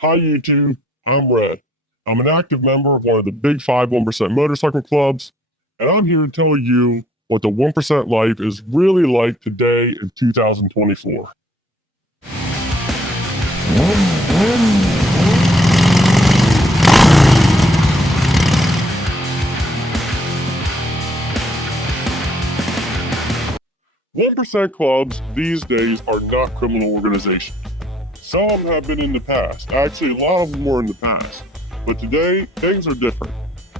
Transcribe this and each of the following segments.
Hi YouTube, I'm Red. I'm an active member of one of the big five 1% motorcycle clubs, and I'm here to tell you what the 1% life is really like today in 2024. 1% clubs these days are not criminal organizations. Some have been in the past. Actually, a lot of them were in the past. But today, things are different.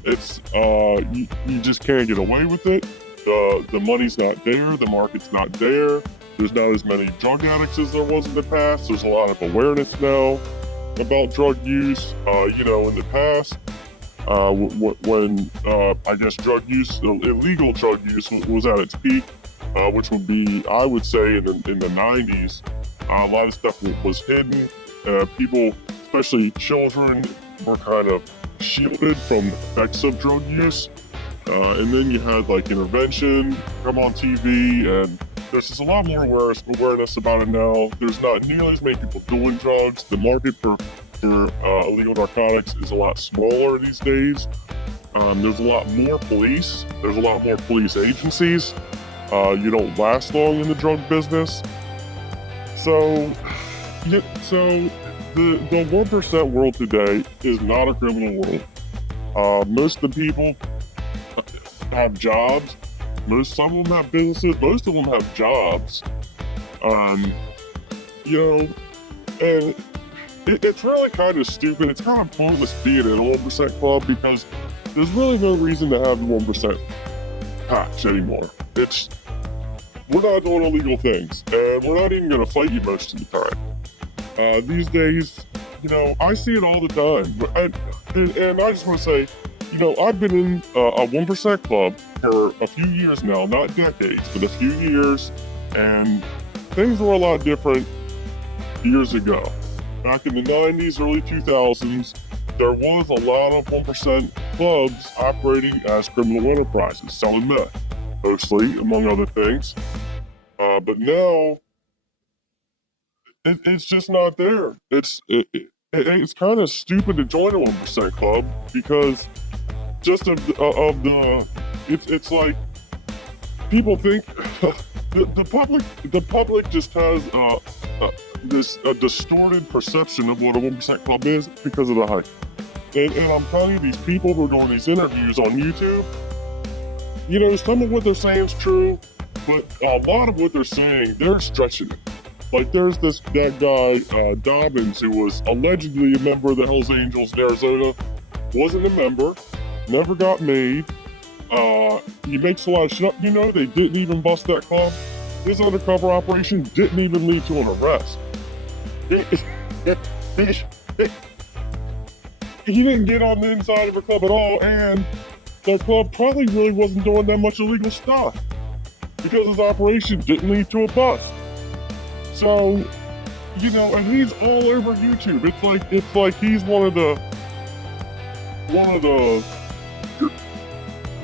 You just can't get away with it. The money's not there. The market's not there. There's not as many drug addicts as there was in the past. There's a lot of awareness now about drug use. In the past, when I guess drug use, illegal drug use was at its peak, which would be, I would say, in the 90s. A lot of stuff was hidden. People, especially children, were kind of shielded from the effects of drug use. And then you had like intervention come on TV, and there's just a lot more awareness about it now. There's not nearly as many people doing drugs. The market for illegal narcotics is a lot smaller these days. There's a lot more police. There's a lot more police agencies. You don't last long in the drug business. So the 1% world today is not a criminal world. Most of the people have jobs. Some of them have businesses. Most of them have jobs. And it's really kind of stupid. It's kind of pointless being in a 1% club because there's really no reason to have the 1% patch anymore. We're not doing illegal things, and we're not even going to fight you most of the time. These days, I see it all the time. And I just want to say, I've been in a 1% club for a few years now, not decades, but a few years, and things were a lot different years ago. Back in the 90s, early 2000s, there was a lot of 1% clubs operating as criminal enterprises, selling meth, mostly, among other things. But now, it's just not there. It's kind of stupid to join a 1% club because just it's like people think the public just has this distorted perception of what a 1% club is because of the hype. And I'm telling you, these people who are doing these interviews on YouTube, some of what they're saying is true, but a lot of what they're saying, they're stretching it. Like there's that guy, Dobbins, who was allegedly a member of the Hells Angels in Arizona, wasn't a member, never got made. He makes a lot of shit up. They didn't even bust that club. His undercover operation didn't even lead to an arrest. He didn't get on the inside of a club at all, and that club probably really wasn't doing that much illegal stuff because his operation didn't lead to a bust. So, and he's all over YouTube. It's like he's one of the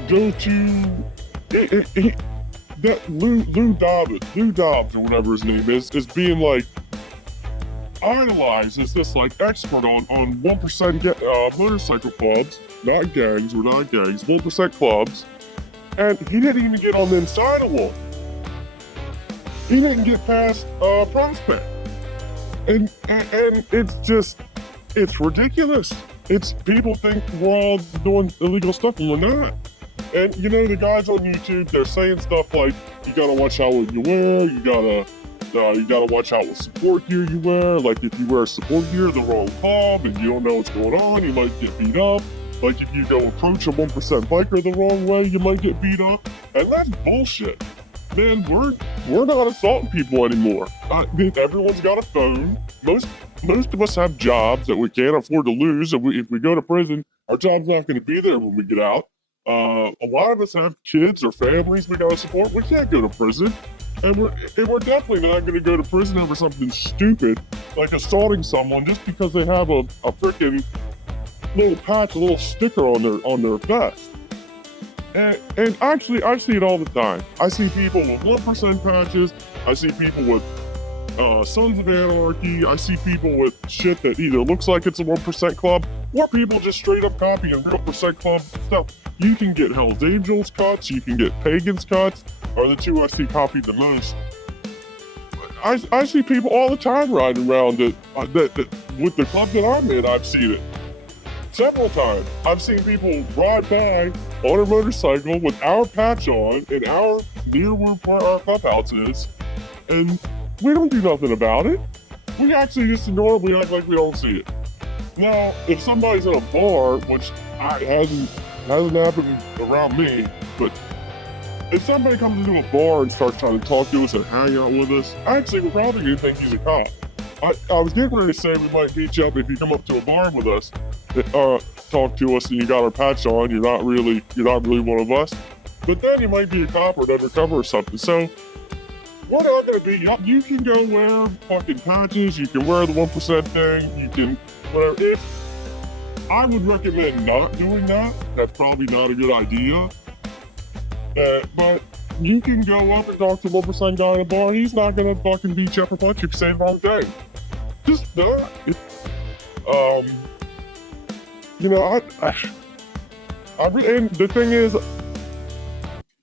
go-to. That Lou Dobbs or whatever his name is being like idolized as this like expert on 1% motorcycle clubs, not gangs. We're not gangs. 1% clubs. And he didn't even get on the inside of one. He didn't get past Prospect. And it's ridiculous. People think we're all doing illegal stuff and we're not. And the guys on YouTube, they're saying stuff like, you gotta watch out what you wear, you gotta watch out what support gear you wear. Like if you wear support gear the wrong club and you don't know what's going on, you might get beat up. Like if you go approach a 1% biker the wrong way, you might get beat up. And that's bullshit. Man, we're not assaulting people anymore. Everyone's got a phone. Most of us have jobs that we can't afford to lose. If we go to prison, our job's not going to be there when we get out. A lot of us have kids or families we got to support. We can't go to prison. And we're definitely not going to go to prison over something stupid like assaulting someone just because they have a freaking little patch, a little sticker on their vest. And actually, I see it all the time. I see people with 1% patches. I see people with Sons of Anarchy. I see people with shit that either looks like it's a 1% club, or people just straight up copying real percent club stuff. You can get Hell's Angels cuts, you can get Pagans cuts, are the two I see copied the most. I see people all the time riding around that with the club that I'm in. I've seen it several times. I've seen people ride by on a motorcycle with our patch on and our near where our clubhouse is, and we don't do nothing about it. We actually just ignore it. We act like we don't see it. Now, if somebody's in a bar, which hasn't happened around me, but if somebody comes into a bar and starts trying to talk to us and hang out with us, actually we're probably gonna think he's a cop. I was getting ready to say we might beat you up if you come up to a bar with us, talk to us and you got our patch on, you're not really one of us. But then you might be a cop or an undercover or something. So we're not gonna beat you up. You can go wear fucking patches, you can wear the 1% thing, you can whatever. I would recommend not doing that. That's probably not a good idea. But you can go up and talk to a 1% guy in a bar. He's not gonna fucking beat you up or punch you if you say the wrong thing. Just do it. You know, and the thing is,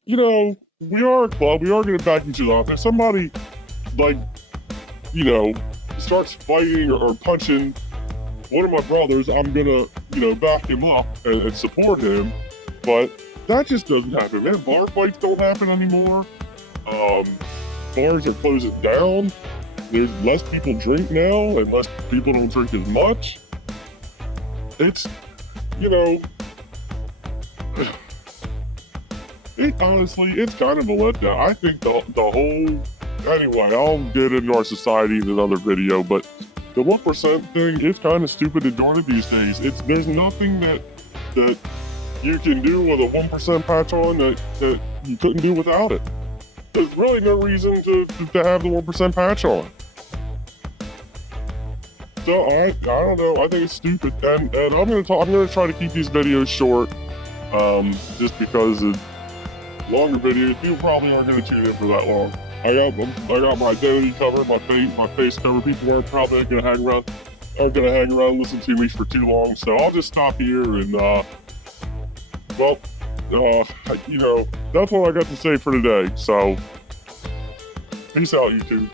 you know, we are a club. We are gonna back each other up. If somebody, like, you know, starts fighting or punching one of my brothers, I'm gonna, you know, back him up and support him. But that just doesn't happen, man. Bar fights don't happen anymore. Bars are closing down. There's less people drink now, and less people don't drink as much. It's, you know, honestly, it's kind of a letdown. I think the whole, anyway, I'll get into our society in another video, but the 1% thing is kind of stupid and doing it these days. There's nothing that you can do with a 1% patch on that you couldn't do without it. There's really no reason to have the 1% patch on. So I don't know. I think it's stupid, and I'm gonna try to keep these videos short, just because of longer videos, people probably aren't gonna tune in for that long. I got my identity covered, my face covered. People aren't probably gonna hang around and listen to me for too long. So I'll just stop here and you know, that's all I got to say for today. So peace out, YouTube.